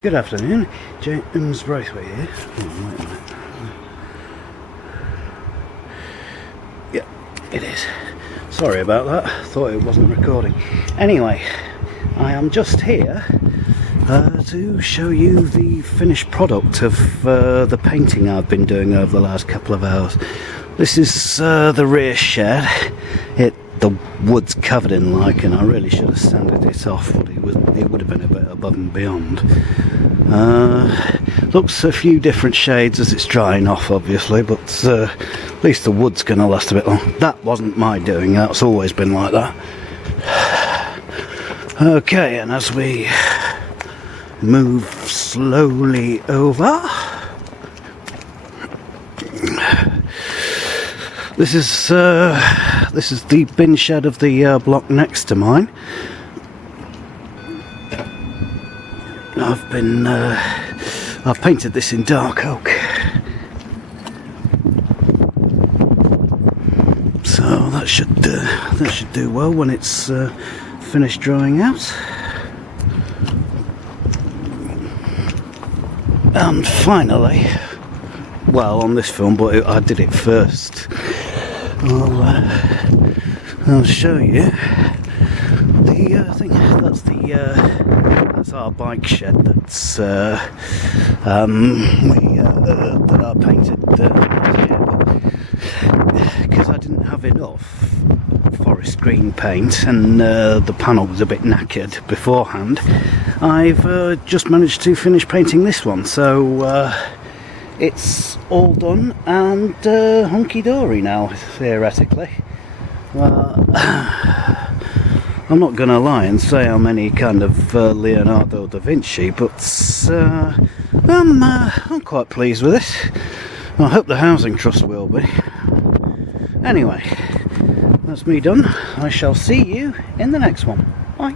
Good afternoon, James Braithwaite here. Oh, wait a minute. Yeah, it is. Sorry about that, thought it wasn't recording. Anyway, I am just here to show you the finished product of the painting I've been doing over the last couple of hours. This is the rear shed. The wood's covered in lichen. I really should have sanded it off, but it would have been a bit above and beyond. Looks a few different shades as it's drying off, obviously, but at least the wood's going to last a bit long. That wasn't my doing, that's always been like that. Okay, and as we move slowly over, this is the bin shed of the block next to mine. I've painted this in dark oak, so that should do well when it's finished drying out. And finally, well, on this film, but I did it first. I'll show you the thing. That's our bike shed. That I painted last year, because I didn't have enough forest green paint and the panel was a bit knackered beforehand. I've just managed to finish painting this one, so it's all done and hunky-dory now, theoretically. Well, I'm not going to lie and say I'm any kind of Leonardo da Vinci, but I'm quite pleased with it. I hope the Housing Trust will be. Anyway, that's me done. I shall see you in the next one. Bye.